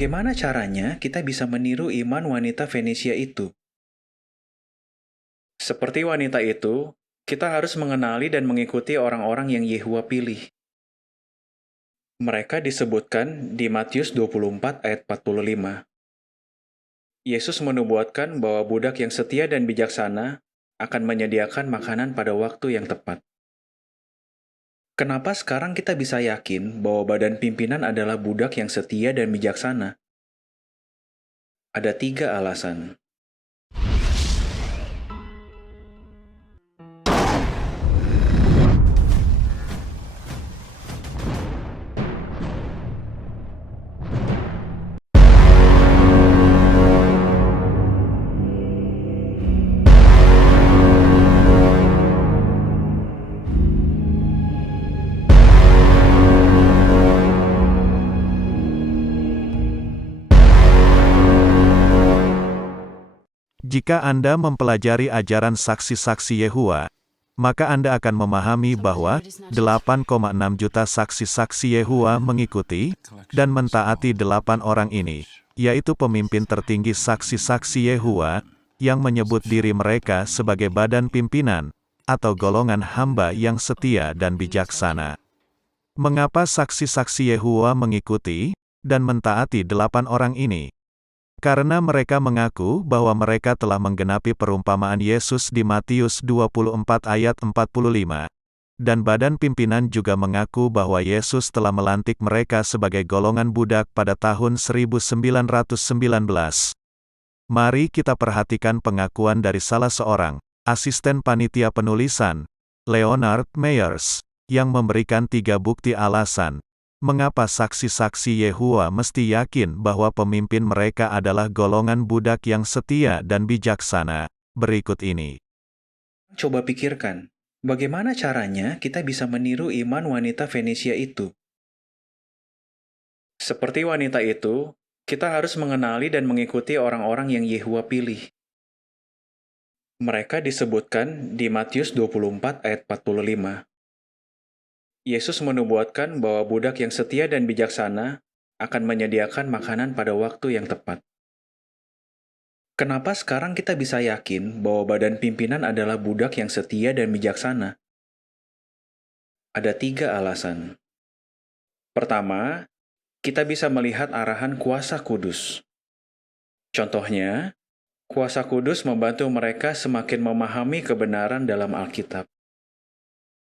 Bagaimana caranya kita bisa meniru iman wanita Venesia itu? Seperti wanita itu, kita harus mengenali dan mengikuti orang-orang yang Yehua pilih. Mereka disebutkan di Matius 24 ayat 45. Yesus menubuatkan bahwa budak yang setia dan bijaksana akan menyediakan makanan pada waktu yang tepat. Kenapa sekarang kita bisa yakin bahwa badan pimpinan adalah budak yang setia dan bijaksana? Ada 3 alasan. Jika Anda mempelajari ajaran saksi-saksi Yehua, maka Anda akan memahami bahwa 8,6 juta saksi-saksi Yehua mengikuti dan mentaati 8 orang ini, yaitu pemimpin tertinggi saksi-saksi Yehua, yang menyebut diri mereka sebagai badan pimpinan, atau golongan hamba yang setia dan bijaksana. Mengapa saksi-saksi Yehua mengikuti dan mentaati 8 orang ini? Karena mereka mengaku bahwa mereka telah menggenapi perumpamaan Yesus di Matius 24 ayat 45. Dan badan pimpinan juga mengaku bahwa Yesus telah melantik mereka sebagai golongan budak pada tahun 1919. Mari kita perhatikan pengakuan dari salah seorang asisten panitia penulisan, Leonard Meyers, yang memberikan 3 bukti alasan mengapa saksi-saksi Yehua mesti yakin bahwa pemimpin mereka adalah golongan budak yang setia dan bijaksana? Berikut ini. Coba pikirkan, bagaimana caranya kita bisa meniru iman wanita Venesia itu? Seperti wanita itu, kita harus mengenali dan mengikuti orang-orang yang Yehua pilih. Mereka disebutkan di Matius 24 ayat 45. Yesus menubuatkan bahwa budak yang setia dan bijaksana akan menyediakan makanan pada waktu yang tepat. Kenapa sekarang kita bisa yakin bahwa badan pimpinan adalah budak yang setia dan bijaksana? Ada 3 alasan. Pertama, kita bisa melihat arahan kuasa kudus. Contohnya, kuasa kudus membantu mereka semakin memahami kebenaran dalam Alkitab.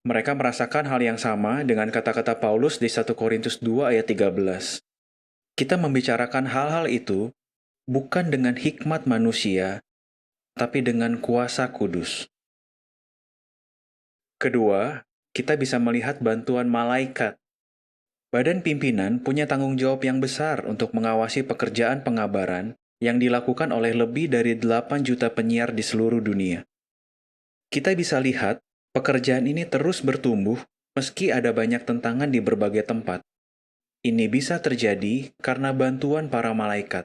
Mereka merasakan hal yang sama dengan kata-kata Paulus di 1 Korintus 2 ayat 13. Kita membicarakan hal-hal itu bukan dengan hikmat manusia, tapi dengan kuasa kudus. Kedua, kita bisa melihat bantuan malaikat. Badan pimpinan punya tanggung jawab yang besar untuk mengawasi pekerjaan pengabaran yang dilakukan oleh lebih dari 8 juta penyiar di seluruh dunia. Kita bisa lihat pekerjaan ini terus bertumbuh meski ada banyak tentangan di berbagai tempat. Ini bisa terjadi karena bantuan para malaikat.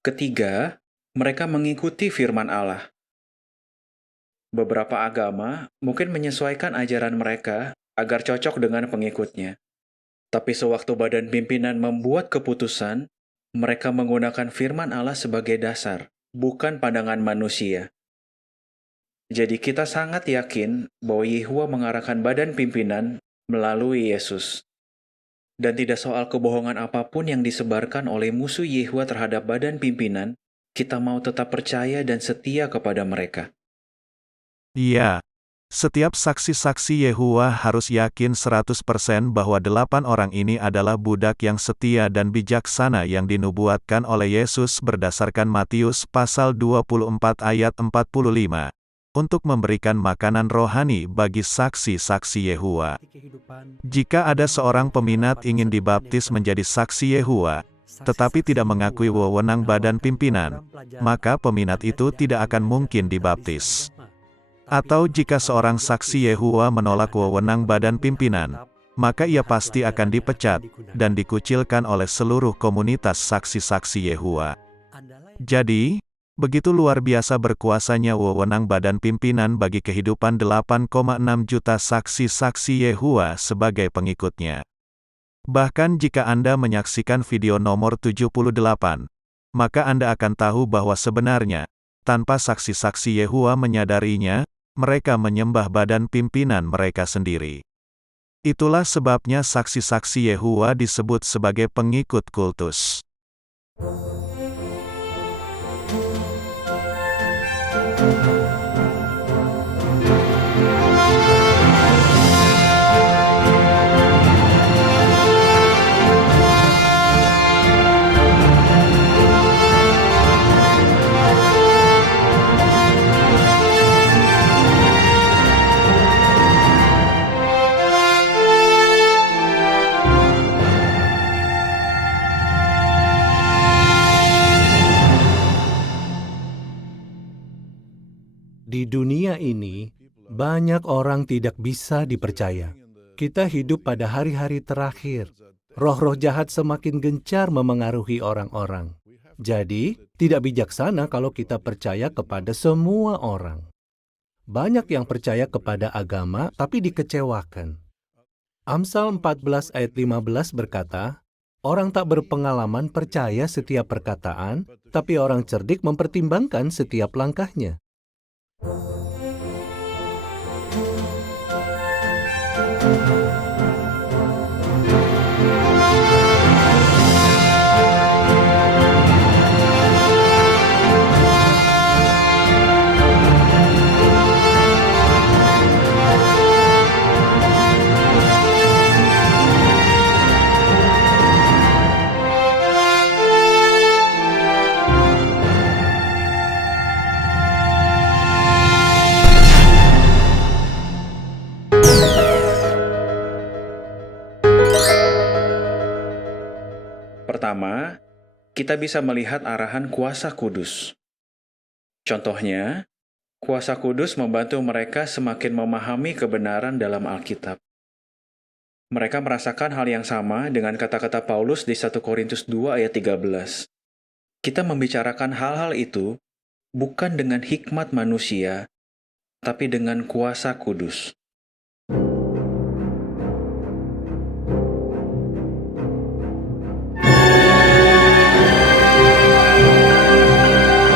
Ketiga, mereka mengikuti firman Allah. Beberapa agama mungkin menyesuaikan ajaran mereka agar cocok dengan pengikutnya. Tapi sewaktu badan pimpinan membuat keputusan, mereka menggunakan firman Allah sebagai dasar, bukan pandangan manusia. Jadi kita sangat yakin bahwa Yehua mengarahkan badan pimpinan melalui Yesus. Dan tidak soal kebohongan apapun yang disebarkan oleh musuh Yehua terhadap badan pimpinan, kita mau tetap percaya dan setia kepada mereka. Iya, setiap saksi-saksi Yehua harus yakin 100% bahwa 8 orang ini adalah budak yang setia dan bijaksana yang dinubuatkan oleh Yesus berdasarkan Matius pasal 24 ayat 45. Untuk memberikan makanan rohani bagi saksi-saksi Yehua. Jika ada seorang peminat ingin dibaptis menjadi saksi Yehua, tetapi tidak mengakui wewenang badan pimpinan, maka peminat itu tidak akan mungkin dibaptis. Atau jika seorang saksi Yehua menolak wewenang badan pimpinan, maka ia pasti akan dipecat dan dikucilkan oleh seluruh komunitas saksi-saksi Yehua. Jadi, begitu luar biasa berkuasanya wewenang badan pimpinan bagi kehidupan 8,6 juta saksi-saksi Yehua sebagai pengikutnya. Bahkan jika Anda menyaksikan video nomor 78, maka Anda akan tahu bahwa sebenarnya, tanpa saksi-saksi Yehova menyadarinya, mereka menyembah badan pimpinan mereka sendiri. Itulah sebabnya saksi-saksi Yehova disebut sebagai pengikut kultus. Di dunia ini, banyak orang tidak bisa dipercaya. Kita hidup pada hari-hari terakhir. Roh-roh jahat semakin gencar memengaruhi orang-orang. Jadi, tidak bijaksana kalau kita percaya kepada semua orang. Banyak yang percaya kepada agama, tapi dikecewakan. Amsal 14 ayat 15 berkata, "Orang tak berpengalaman percaya setiap perkataan, tapi orang cerdik mempertimbangkan setiap langkahnya." Pertama, kita bisa melihat arahan kuasa kudus. Contohnya, kuasa kudus membantu mereka semakin memahami kebenaran dalam Alkitab. Mereka merasakan hal yang sama dengan kata-kata Paulus di 1 Korintus 2 ayat 13. Kita membicarakan hal-hal itu bukan dengan hikmat manusia, tapi dengan kuasa kudus.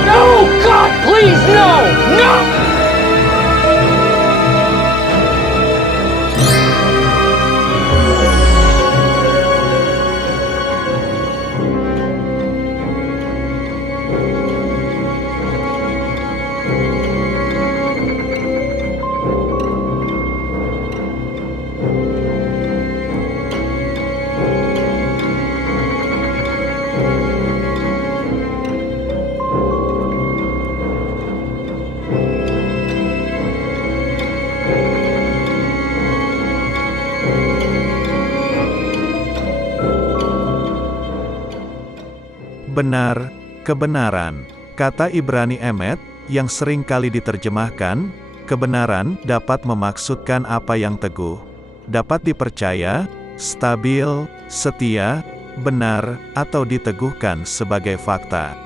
No! God, please, no! No! Benar, kebenaran. Kata Ibrani emet, yang sering kali diterjemahkan, kebenaran dapat memaksudkan apa yang teguh, dapat dipercaya, stabil, setia, benar, atau diteguhkan sebagai fakta.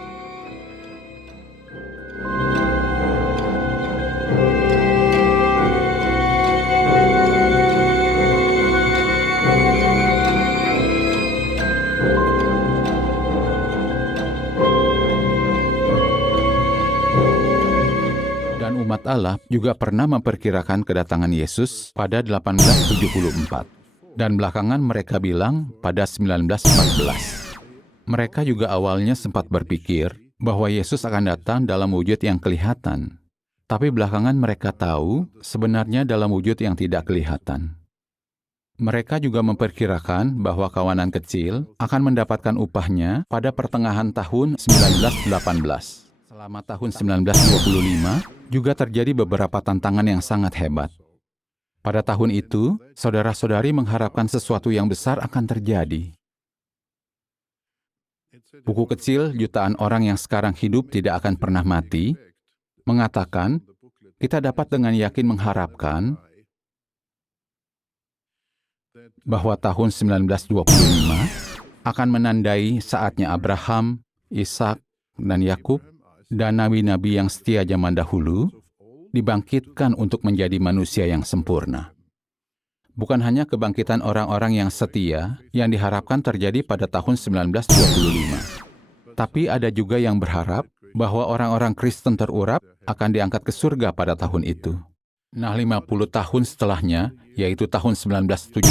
Dan umat Allah juga pernah memperkirakan kedatangan Yesus pada 1874. Dan belakangan mereka bilang pada 1914. Mereka juga awalnya sempat berpikir bahwa Yesus akan datang dalam wujud yang kelihatan. Tapi belakangan mereka tahu sebenarnya dalam wujud yang tidak kelihatan. Mereka juga memperkirakan bahwa kawanan kecil akan mendapatkan upahnya pada pertengahan tahun 1918. Selama tahun 1925, juga terjadi beberapa tantangan yang sangat hebat. Pada tahun itu, saudara-saudari mengharapkan sesuatu yang besar akan terjadi. Buku kecil jutaan orang yang sekarang hidup tidak akan pernah mati mengatakan, kita dapat dengan yakin mengharapkan bahwa tahun 1925 akan menandai saatnya Abraham, Ishak, dan Yakub dan nabi-nabi yang setia zaman dahulu dibangkitkan untuk menjadi manusia yang sempurna. bukan hanya kebangkitan orang-orang yang setia yang diharapkan terjadi pada tahun 1925, tapi ada juga yang berharap bahwa orang-orang Kristen terurap akan diangkat ke surga pada tahun itu. Nah, 50 tahun setelahnya, yaitu tahun 1975,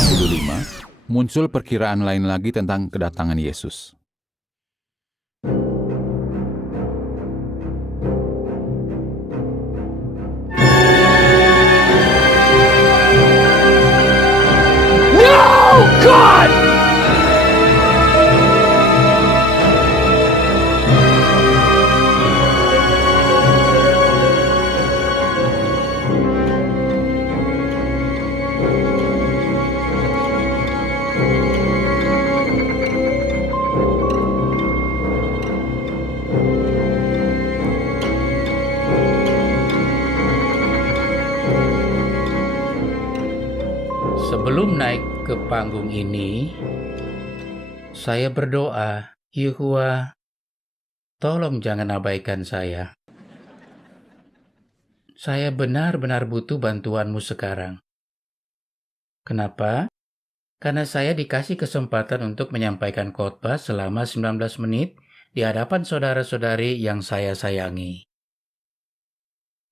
muncul perkiraan lain lagi tentang kedatangan Yesus. No, God! Sebelum naik ke panggung ini, saya berdoa, Yehuwa, tolong jangan abaikan saya. Saya benar-benar butuh bantuanmu sekarang. Kenapa? Karena saya dikasih kesempatan untuk menyampaikan khotbah selama 19 menit di hadapan saudara-saudari yang saya sayangi.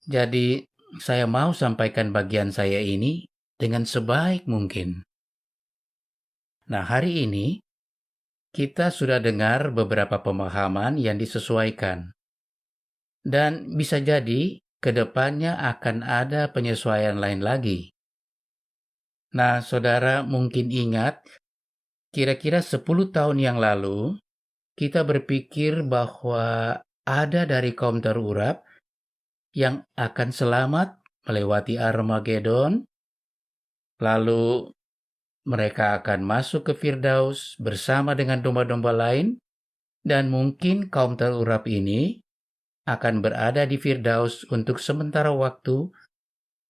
Jadi, saya mau sampaikan bagian saya ini dengan sebaik mungkin. Nah, hari ini kita sudah dengar beberapa pemahaman yang disesuaikan. Dan bisa jadi ke depannya akan ada penyesuaian lain lagi. Nah, saudara mungkin ingat, kira-kira 10 tahun yang lalu, kita berpikir bahwa ada dari kaum terurap yang akan selamat melewati Armageddon, lalu mereka akan masuk ke Firdaus bersama dengan domba-domba lain, dan mungkin kaum terurap ini akan berada di Firdaus untuk sementara waktu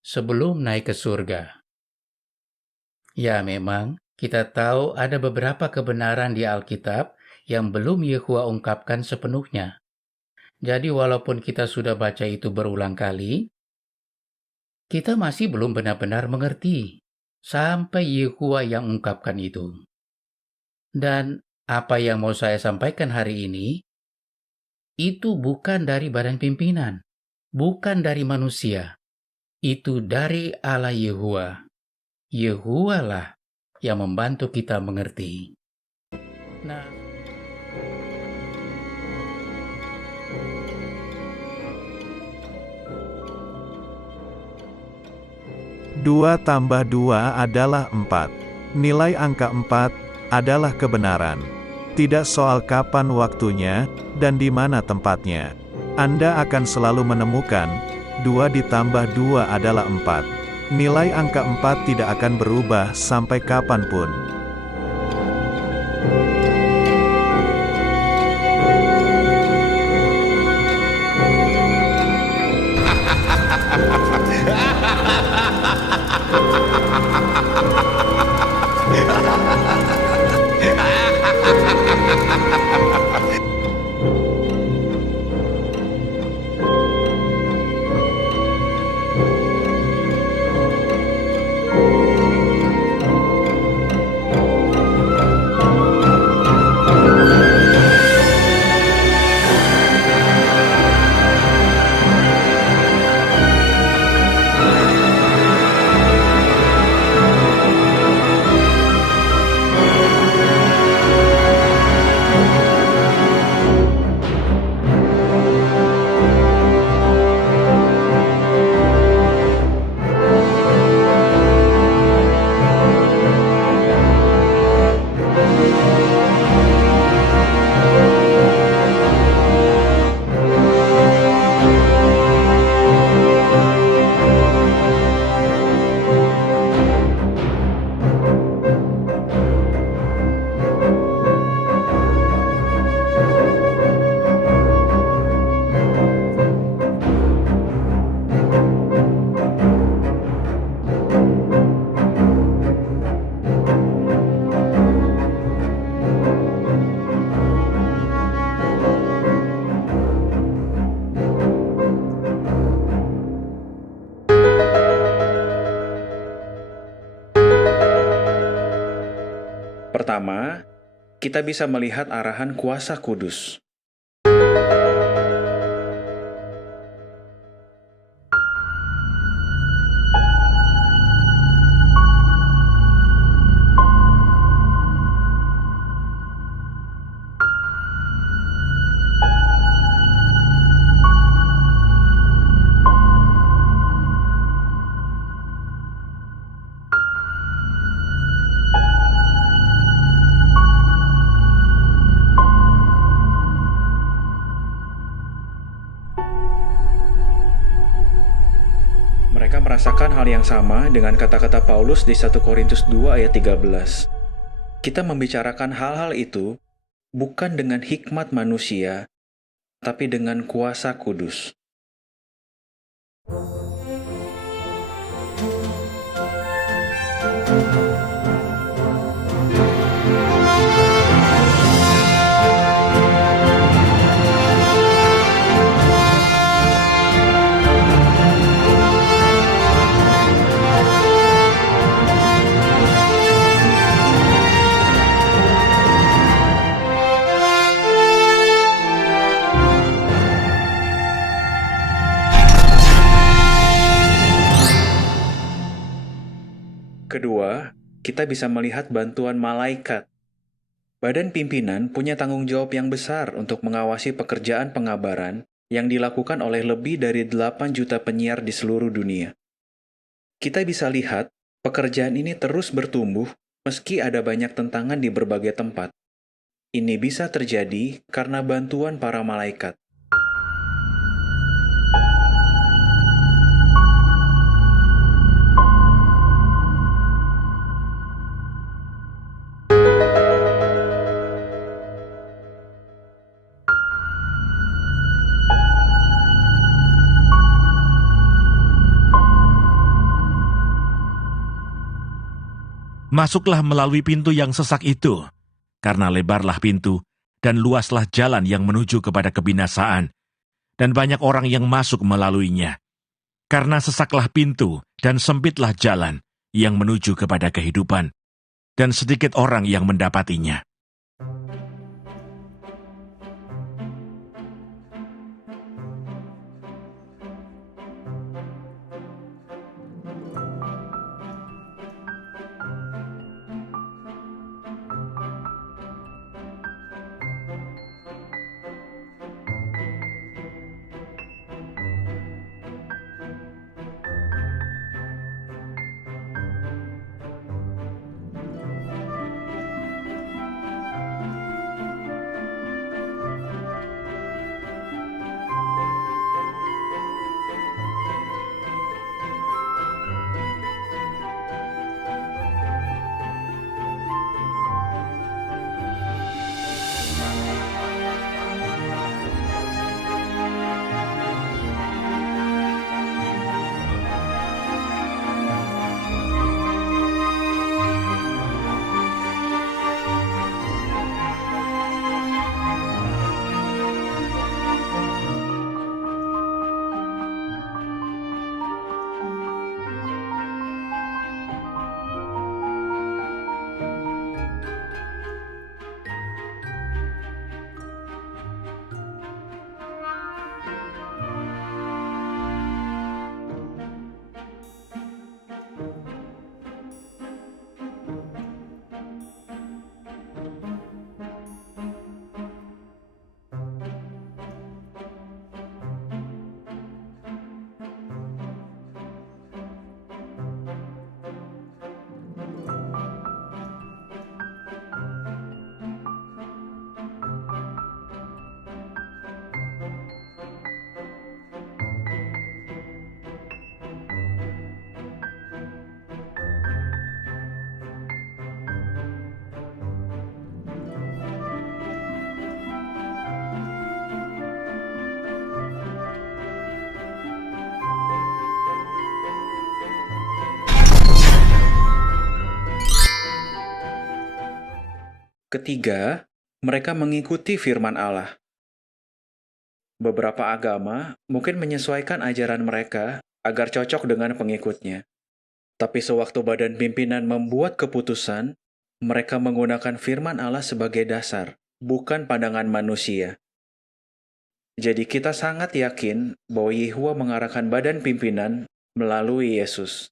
sebelum naik ke surga. Ya, memang kita tahu ada beberapa kebenaran di Alkitab yang belum Yehuwa ungkapkan sepenuhnya. Jadi walaupun kita sudah baca itu berulang kali, kita masih belum benar-benar mengerti sampai Yehuwa yang ungkapkan itu. Dan apa yang mau saya sampaikan hari ini, itu bukan dari badan pimpinan, bukan dari manusia. Itu dari Allah Yehuwa. Yehuwalah yang membantu kita mengerti. Nah, 2 tambah 2 adalah 4. Nilai angka 4 adalah kebenaran. Tidak soal kapan waktunya, dan di mana tempatnya. Anda akan selalu menemukan, 2 ditambah 2 adalah 4. Nilai angka 4 tidak akan berubah sampai kapanpun. Pertama, kita bisa melihat arahan kuasa kudus. Mereka merasakan hal yang sama dengan kata-kata Paulus di 1 Korintus 2 ayat 13. Kita membicarakan hal-hal itu bukan dengan hikmat manusia, tapi dengan kuasa kudus. Kedua, kita bisa melihat bantuan malaikat. Badan pimpinan punya tanggung jawab yang besar untuk mengawasi pekerjaan pengabaran yang dilakukan oleh lebih dari 8 juta penyiar di seluruh dunia. Kita bisa lihat pekerjaan ini terus bertumbuh meski ada banyak tentangan di berbagai tempat. Ini bisa terjadi karena bantuan para malaikat. Masuklah melalui pintu yang sesak itu, karena lebarlah pintu dan luaslah jalan yang menuju kepada kebinasaan, dan banyak orang yang masuk melaluinya. Karena sesaklah pintu dan sempitlah jalan yang menuju kepada kehidupan, dan sedikit orang yang mendapatinya. Ketiga, mereka mengikuti firman Allah. Beberapa agama mungkin menyesuaikan ajaran mereka agar cocok dengan pengikutnya. Tapi sewaktu badan pimpinan membuat keputusan, Mereka menggunakan firman Allah sebagai dasar, bukan pandangan manusia. Jadi kita sangat yakin bahwa Yehua mengarahkan badan pimpinan melalui Yesus.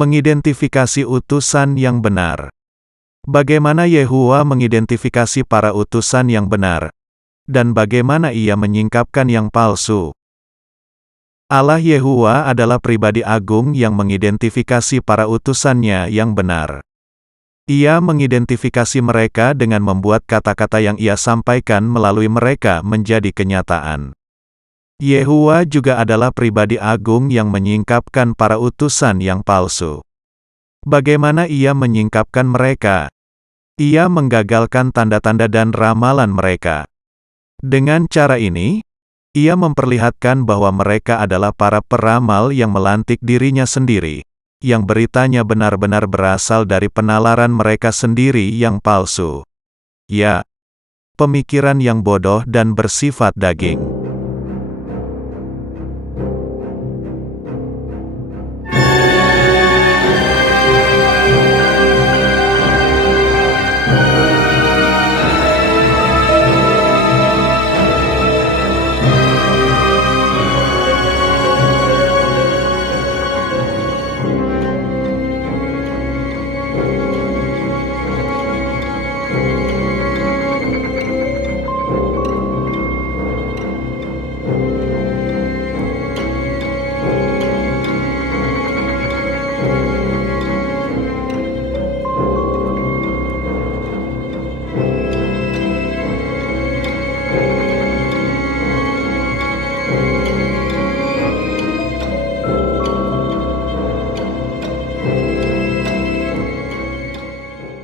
Mengidentifikasi utusan yang benar. Bagaimana Yehua mengidentifikasi para utusan yang benar, dan bagaimana ia menyingkapkan yang palsu? Allah Yehua adalah pribadi agung yang mengidentifikasi para utusannya yang benar. Ia mengidentifikasi mereka dengan membuat kata-kata yang ia sampaikan melalui mereka menjadi kenyataan. Yehua juga adalah pribadi agung yang menyingkapkan para utusan yang palsu. Bagaimana ia menyingkapkan mereka? Ia menggagalkan tanda-tanda dan ramalan mereka. Dengan cara ini, ia memperlihatkan bahwa mereka adalah para peramal yang melantik dirinya sendiri, yang beritanya benar-benar berasal dari penalaran mereka sendiri yang palsu. Ya, pemikiran yang bodoh dan bersifat daging.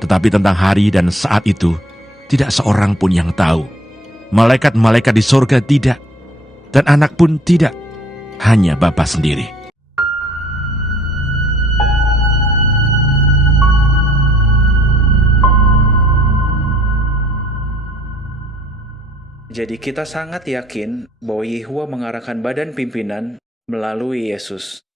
Tetapi tentang hari dan saat itu, tidak seorang pun yang tahu. Malaikat-malaikat di sorga tidak, dan anak pun tidak, hanya Bapa sendiri. Jadi kita sangat yakin bahwa Yehua mengarahkan badan pimpinan melalui Yesus.